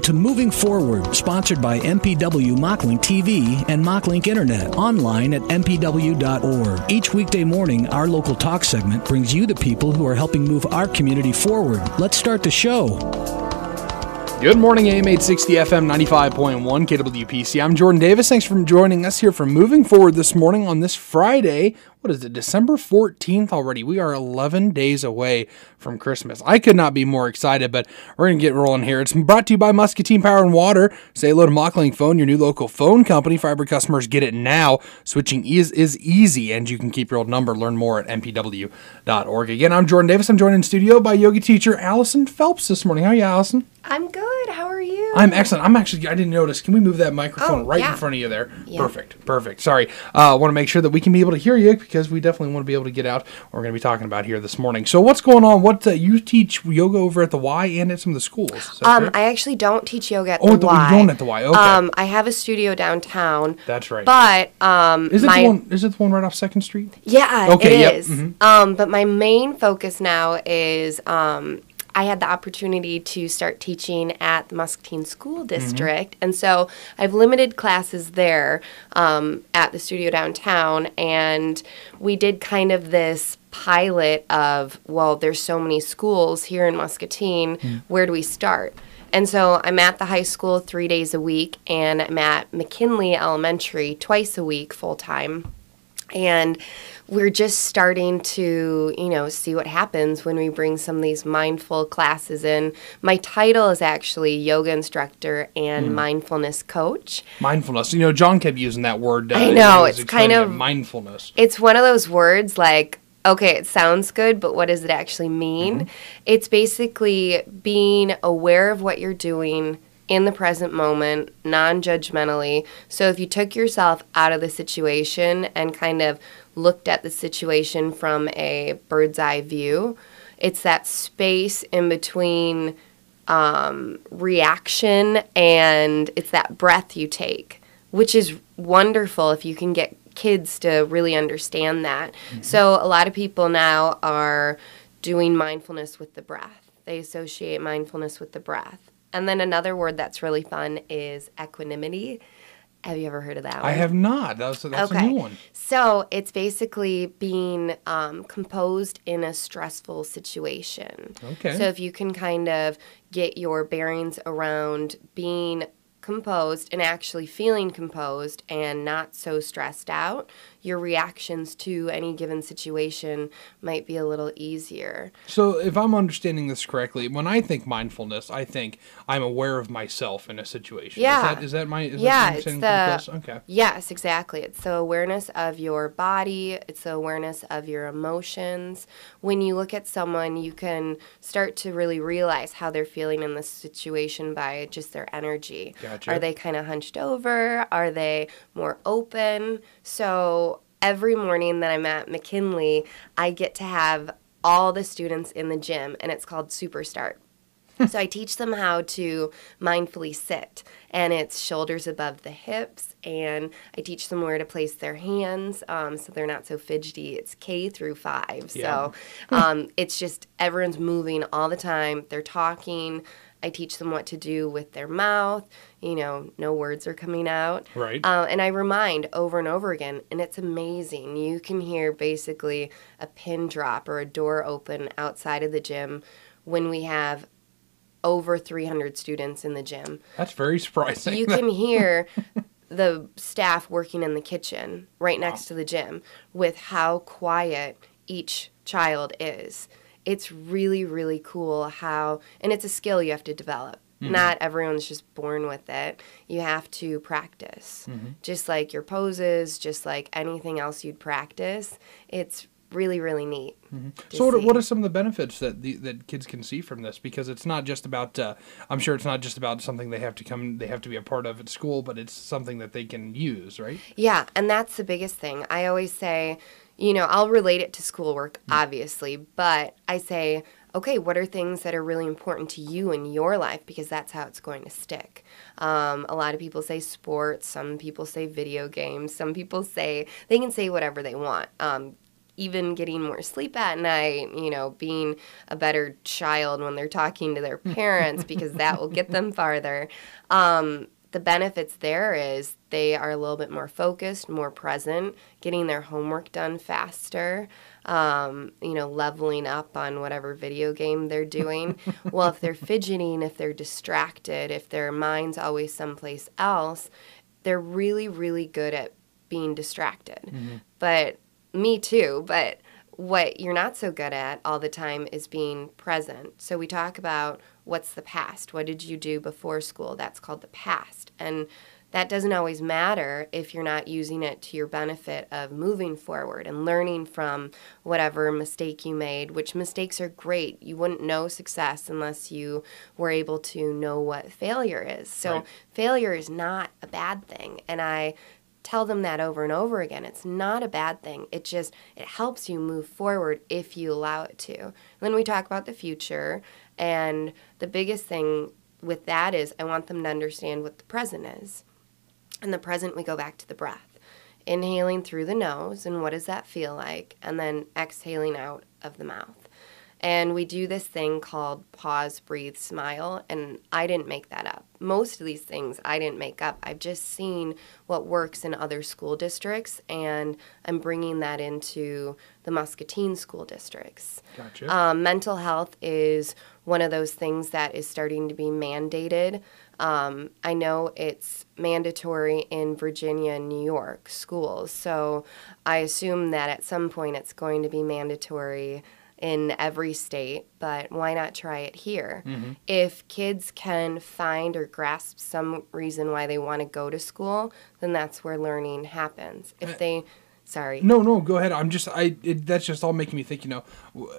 To Moving Forward, sponsored by MPW Mocklink TV and Mocklink Internet, online at mpw.org. Each weekday morning, our local talk segment brings you the people who are helping move our community forward. Let's start the show. Good morning, AM 860 FM 95.1 KWPC. I'm Jordan Davis. Thanks for joining us here for Moving Forward this morning on this Friday. What is it, December 14th already? We are 11 days away from Christmas. I could not be more excited, but we're going to get rolling here. It's brought to you by Muscatine Power and Water. Say hello to Mocklink Phone, your new local phone company. Fiber customers get it now. Switching is easy, and you can keep your old number. Learn more at mpw.org. Again, I'm Jordan Davis. I'm joined in studio by yoga teacher Allison Phelps this morning. How are you, Allison? I'm good. How are you? I'm excellent. I didn't notice. Can we move that microphone in front of you there? Yeah. Perfect. Sorry. Want to make sure that we can be able to hear you because we definitely want to be able to get out what we're going to be talking about here this morning. So what's going on? You teach yoga over at the Y and at some of the schools. I actually don't teach yoga at the Y. You don't at the Y. Okay. I have a studio downtown. That's right. But is it the one right off 2nd Street? Yeah, okay, it is. Mm-hmm. But my main focus now is I had the opportunity to start teaching at the Muscatine School District, and so I've limited classes there at the studio downtown, and we did kind of this pilot of, well, there's so many schools here in Muscatine, where do we start? And so I'm at the high school 3 days a week, and I'm at McKinley Elementary twice a week full-time. And we're just starting to, see what happens when we bring some of these mindful classes in. My title is actually yoga instructor and mindfulness coach. Mindfulness. John kept using that word. I know. It's kind of mindfulness. It's one of those words like, okay, it sounds good, but what does it actually mean? It's basically being aware of what you're doing in the present moment, non-judgmentally. So if you took yourself out of the situation and kind of looked at the situation from a bird's eye view, it's that space in between reaction, and it's that breath you take, which is wonderful if you can get kids to really understand that. So a lot of people now are doing mindfulness with the breath. They associate mindfulness with the breath. And then another word that's really fun is equanimity. Have you ever heard of that one? I have not. That's a new one. So it's basically being composed in a stressful situation. Okay. So if you can kind of get your bearings around being composed and actually feeling composed and not so stressed out, your reactions to any given situation might be a little easier. So if I'm understanding this correctly, when I think mindfulness, I think I'm aware of myself in a situation. Yeah. Is that my understanding this? Okay. Yes, exactly. It's the awareness of your body. It's the awareness of your emotions. When you look at someone, you can start to really realize how they're feeling in this situation by just their energy. Gotcha. Are they kind of hunched over? Are they more open? So every morning that I'm at McKinley, I get to have all the students in the gym, and it's called Super Start. So I teach them how to mindfully sit, and it's shoulders above the hips, and I teach them where to place their hands so they're not so fidgety. It's K through 5, so it's just everyone's moving all the time. They're talking. I teach them what to do with their mouth. No words are coming out. Right. And I remind over and over again, and it's amazing. You can hear basically a pin drop or a door open outside of the gym when we have over 300 students in the gym. That's very surprising. You can hear the staff working in the kitchen right next to the gym with how quiet each child is. It's really, really cool how, and it's a skill you have to develop. Not everyone's just born with it. You have to practice. Just like your poses, just like anything else you'd practice. It's really, really neat. So what are some of the benefits that kids can see from this? Because it's not just about, I'm sure it's not just about something they have to be a part of at school, but it's something that they can use, right? Yeah, and that's the biggest thing. I always say, I'll relate it to schoolwork, obviously, but I say, okay, what are things that are really important to you in your life? Because that's how it's going to stick. A lot of people say sports. Some people say video games. Some people say, they can say whatever they want. even getting more sleep at night, being a better child when they're talking to their parents because that will get them farther. The benefits there is they are a little bit more focused, more present, getting their homework done faster, leveling up on whatever video game they're doing. Well, if they're fidgeting, if they're distracted, if their mind's always someplace else, they're really, really good at being distracted. Mm-hmm. But me too, but what you're not so good at all the time is being present. So we talk about what's the past. What did you do before school? That's called the past. And that doesn't always matter if you're not using it to your benefit of moving forward and learning from whatever mistake you made, which mistakes are great. You wouldn't know success unless you were able to know what failure is. So right. Failure is not a bad thing. And I tell them that over and over again. It's not a bad thing. It helps you move forward if you allow it to. And then we talk about the future, and the biggest thing with that is I want them to understand what the present is. In the present, we go back to the breath. Inhaling through the nose, and what does that feel like? And then exhaling out of the mouth. And we do this thing called pause, breathe, smile, and I didn't make that up. Most of these things I didn't make up. I've just seen what works in other school districts, and I'm bringing that into the Muscatine school districts. Gotcha. Mental health is one of those things that is starting to be mandated. I know it's mandatory in Virginia and New York schools, so I assume that at some point it's going to be mandatory in every state, but why not try it here? Mm-hmm. If kids can find or grasp some reason why they want to go to school, then that's where learning happens. If they... Sorry. No, go ahead. That's just all making me think,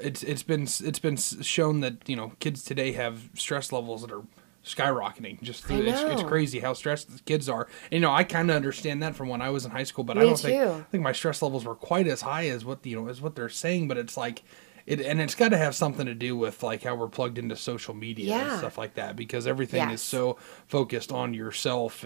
it's been shown that, kids today have stress levels that are skyrocketing. It's crazy how stressed the kids are. And, I kind of understand that from when I was in high school, but I think my stress levels were quite as high as what they're saying, but it's like it's got to have something to do with like how we're plugged into social media and stuff like that, because everything is so focused on yourself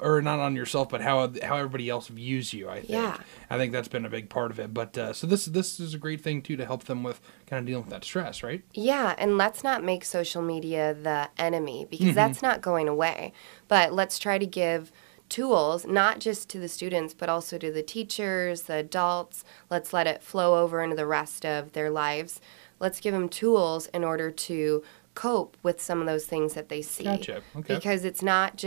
or not on yourself, but how everybody else views you. I think that's been a big part of it. But so this is a great thing too to help them with kind of dealing with that stress, right? Yeah, and let's not make social media the enemy, because that's not going away. But let's try to give tools, not just to the students, but also to the teachers, the adults. Let's let it flow over into the rest of their lives. Let's give them tools in order to cope with some of those things that they see. Gotcha. Okay. Because it's not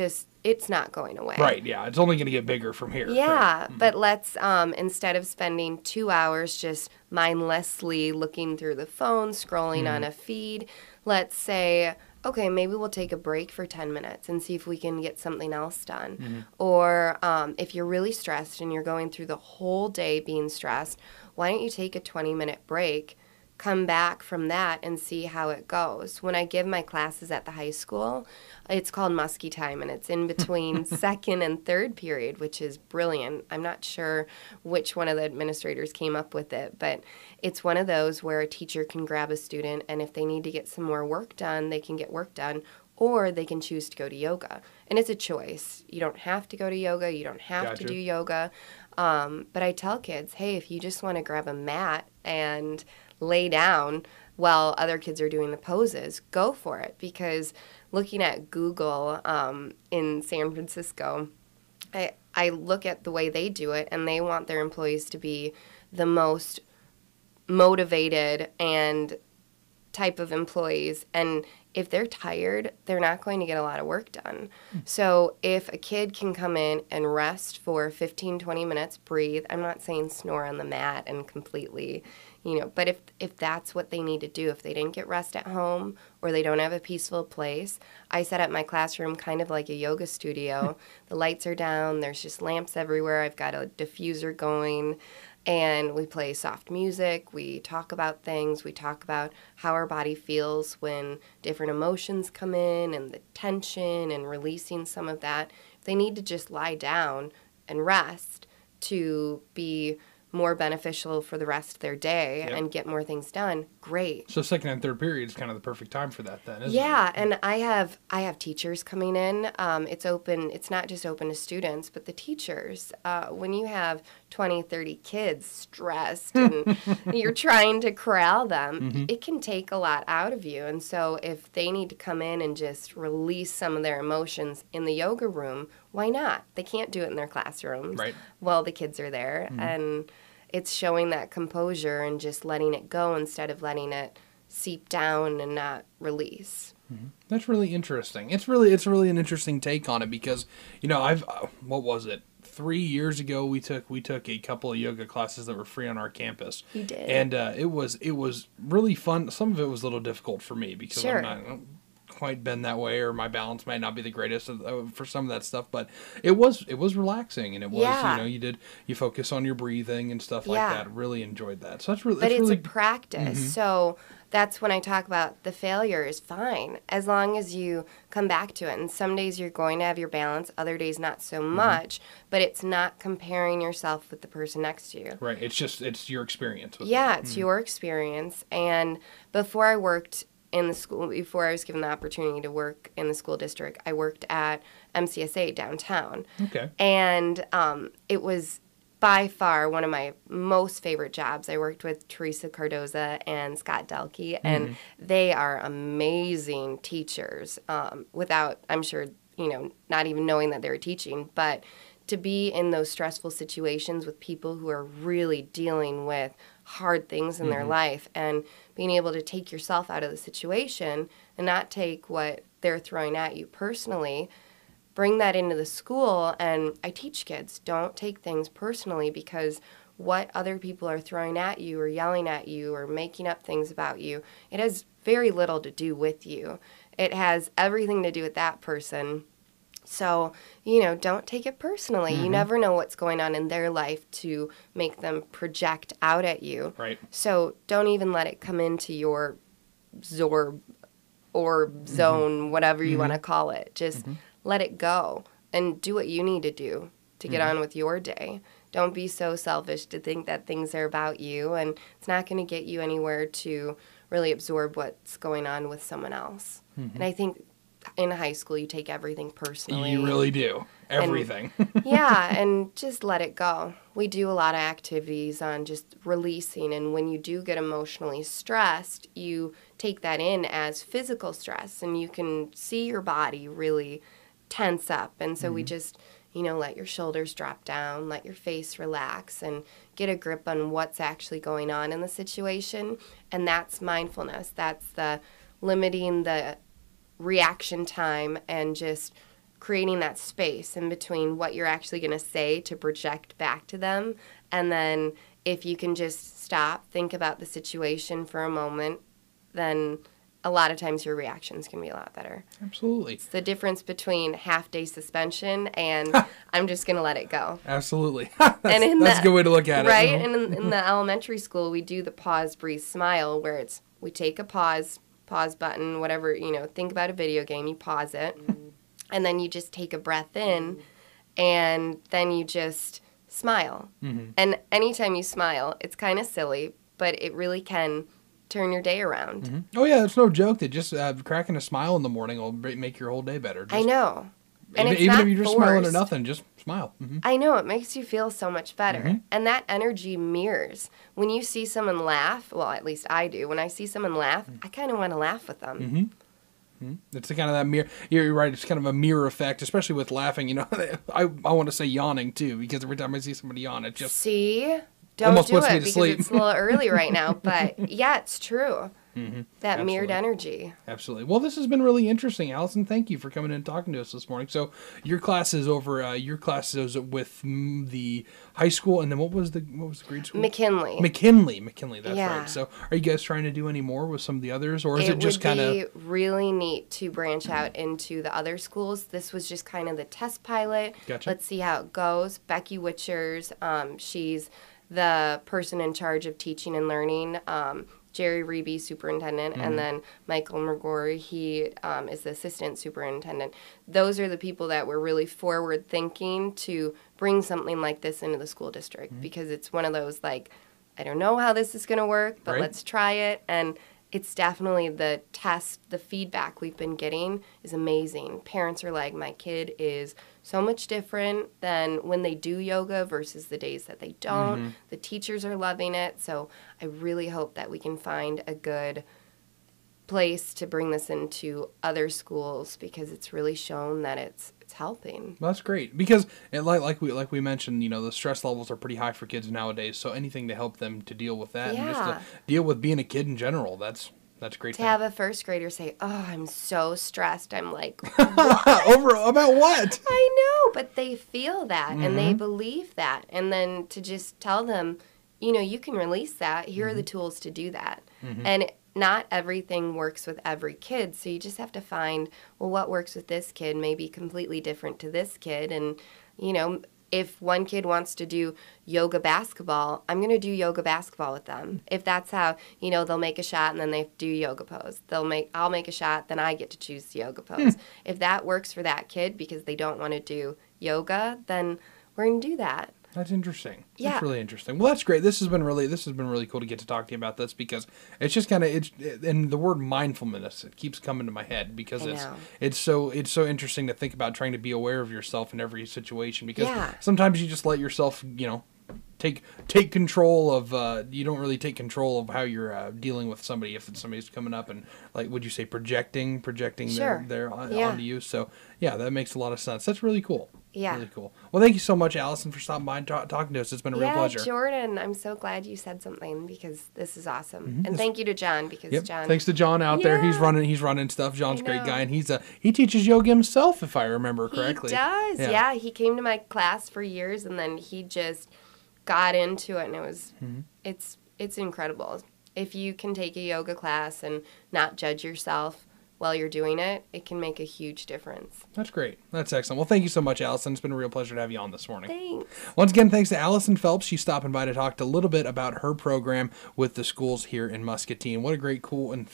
going away. Right, yeah. It's only going to get bigger from here. Yeah, right. But let's, instead of spending 2 hours just mindlessly looking through the phone, scrolling on a feed, let's say, okay, maybe we'll take a break for 10 minutes and see if we can get something else done. Mm-hmm. Or if you're really stressed and you're going through the whole day being stressed, why don't you take a 20-minute break, come back from that, and see how it goes? When I give my classes at the high school, it's called Muskie Time, and it's in between second and third period, which is brilliant. I'm not sure which one of the administrators came up with it, but it's one of those where a teacher can grab a student, and if they need to get some more work done, they can get work done, or they can choose to go to yoga. And it's a choice. You don't have to go to yoga. You don't have to do yoga. But I tell kids, hey, if you just want to grab a mat and lay down while other kids are doing the poses, go for it. Because looking at Google in San Francisco, I look at the way they do it, and they want their employees to be the most motivated and type of employees. And if they're tired, they're not going to get a lot of work done. So if a kid can come in and rest for 15, 20 minutes, breathe. I'm not saying snore on the mat and completely, but if that's what they need to do, if they didn't get rest at home or they don't have a peaceful place, I set up my classroom kind of like a yoga studio. The lights are down. There's just lamps everywhere. I've got a diffuser going. And we play soft music, we talk about things, we talk about how our body feels when different emotions come in and the tension and releasing some of that. If they need to just lie down and rest to be more beneficial for the rest of their day and get more things done, great. So second and third period is kind of the perfect time for that then, isn't it? Yeah, and I have teachers coming in. It's open. It's not just open to students, but the teachers. When you have 20, 30 kids stressed and you're trying to corral them, it can take a lot out of you. And so if they need to come in and just release some of their emotions in the yoga room, why not? They can't do it in their classrooms while the kids are there. And it's showing that composure and just letting it go instead of letting it seep down and not release. That's really interesting. It's really an interesting take on it because, I've what was it? 3 years ago we took a couple of yoga classes that were free on our campus. You did. And it was really fun. Some of it was a little difficult for me because I'm not quite been that way, or my balance might not be the greatest for some of that stuff, but it was relaxing, and it was you focus on your breathing and stuff like that. Really enjoyed that. So that's really, but it's a practice. So that's when I talk about the failure is fine as long as you come back to it. And some days you're going to have your balance, other days not so much, but it's not comparing yourself with the person next to you. Right. It's your experience with it. It's your experience. And before I worked in the school, before I was given the opportunity to work in the school district, I worked at MCSA downtown. Okay. And it was by far one of my most favorite jobs. I worked with Teresa Cardoza and Scott Delkey, and they are amazing teachers without, I'm sure, not even knowing that they were teaching. But to be in those stressful situations with people who are really dealing with hard things in their life and being able to take yourself out of the situation and not take what they're throwing at you personally, bring that into the school. And I teach kids, don't take things personally, because what other people are throwing at you or yelling at you or making up things about you, it has very little to do with you. It has everything to do with that person. So, don't take it personally. You never know what's going on in their life to make them project out at you. Right. So don't even let it come into your zorb or zone, whatever you want to call it. Just let it go and do what you need to do to get on with your day. Don't be so selfish to think that things are about you, and it's not going to get you anywhere to really absorb what's going on with someone else. And I think in high school, you take everything personally. You really do. Everything. And just let it go. We do a lot of activities on just releasing, and when you do get emotionally stressed, you take that in as physical stress, and you can see your body really tense up. And so we just, let your shoulders drop down, let your face relax, and get a grip on what's actually going on in the situation. And that's mindfulness. That's the limiting the reaction time and just creating that space in between what you're actually going to say to project back to them. And then if you can just stop, think about the situation for a moment, then a lot of times your reactions can be a lot better. Absolutely. It's the difference between half-day suspension and I'm just going to let it go. Absolutely. That's a good way to look at it. Right? And in the elementary school, we do the pause, breathe, smile, where we take a pause button, whatever, think about a video game, you pause it, and then you just take a breath in, and then you just smile. And anytime you smile, it's kind of silly, but it really can turn your day around. Oh, yeah, it's no joke that just cracking a smile in the morning will make your whole day better. I know. And even if you're just smiling at nothing, just smile. I know. It makes you feel so much better. And that energy mirrors. When you see someone laugh, well, at least I do. When I see someone laugh, I kind of want to laugh with them. It's kind of that mirror. You're right. It's kind of a mirror effect, especially with laughing. I want to say yawning, too, because every time I see somebody yawn, it just... See? Don't do it because it's a little early right now. But, yeah, it's true. That mirrored energy. Absolutely. Well, this has been really interesting, Allison. Thank you for coming in and talking to us this morning. So your class is with the high school, and then what was the grade school? McKinley. That's right. So are you guys trying to do any more with some of the others, or is it just kind of... It would be really neat to branch out into the other schools. This was just kind of the test pilot. Gotcha. Let's see how it goes. Becky Witchers, she's the person in charge of teaching and learning. Jerry Reby, superintendent, and then Michael McGrory, he is the assistant superintendent. Those are the people that were really forward thinking to bring something like this into the school district, because it's one of those I don't know how this is going to work, but Right. let's try it. And it's definitely the feedback we've been getting is amazing. Parents are like, my kid is so much different than when they do yoga versus the days that they don't. The teachers are loving it. So I really hope that we can find a good place to bring this into other schools because it's really shown that it's helping. Well, that's great because like we mentioned, the stress levels are pretty high for kids nowadays. So anything to help them to deal with that and just to deal with being a kid in general, that's great. To have a first grader say, "Oh, I'm so stressed," I'm like, about what? I know, but they feel that and they believe that, and then to just tell them, you can release that. Here are the tools to do that, and not everything works with every kid, so you just have to find, well, what works with this kid may be completely different to this kid. And, if one kid wants to do yoga basketball, I'm going to do yoga basketball with them. If that's how, they'll make a shot and then they do yoga pose. I'll make a shot, then I get to choose the yoga pose. If that works for that kid because they don't want to do yoga, then we're going to do that. That's interesting. Yeah. That's really interesting. Well, that's great. This has been really cool to get to talk to you about this because it's just and the word mindfulness, it keeps coming to my head because it's so interesting to think about trying to be aware of yourself in every situation because sometimes you just let yourself, take control of, you don't really take control of how you're dealing with somebody if somebody's coming up and, like, would you say projecting their onto you. So, yeah, that makes a lot of sense. That's really cool. Yeah. Really cool. Well, thank you so much, Allison, for stopping by and talking to us. It's been a real pleasure. Jordan, I'm so glad you said something because this is awesome. And thank you to John because John. Thanks to John out there. He's running stuff. John's a great guy, and he teaches yoga himself, if I remember correctly. He does. Yeah. He came to my class for years, and then he just got into it, and it was it's incredible. If you can take a yoga class and not judge yourself while you're doing it, it can make a huge difference. That's great. That's excellent. Well, thank you so much, Allison. It's been a real pleasure to have you on this morning. Thanks. Once again, thanks to Allison Phelps. She's stopping by to talk a little bit about her program with the schools here in Muscatine. What a great, cool, and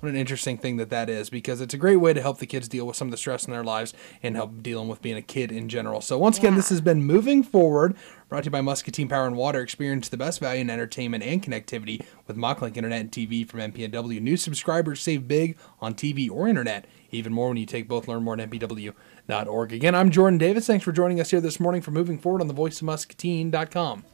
what an interesting thing that is, because it's a great way to help the kids deal with some of the stress in their lives and help dealing with being a kid in general. So once again, this has been Moving Forward, brought to you by Muscatine Power and Water. Experience the best value in entertainment and connectivity with MockLink Internet and TV from MPNW. New subscribers save big on TV or internet. Even more when you take both. Learn more at mpw.org. Again, I'm Jordan Davis. Thanks for joining us here this morning for Moving Forward on the voiceofmuscatine.com.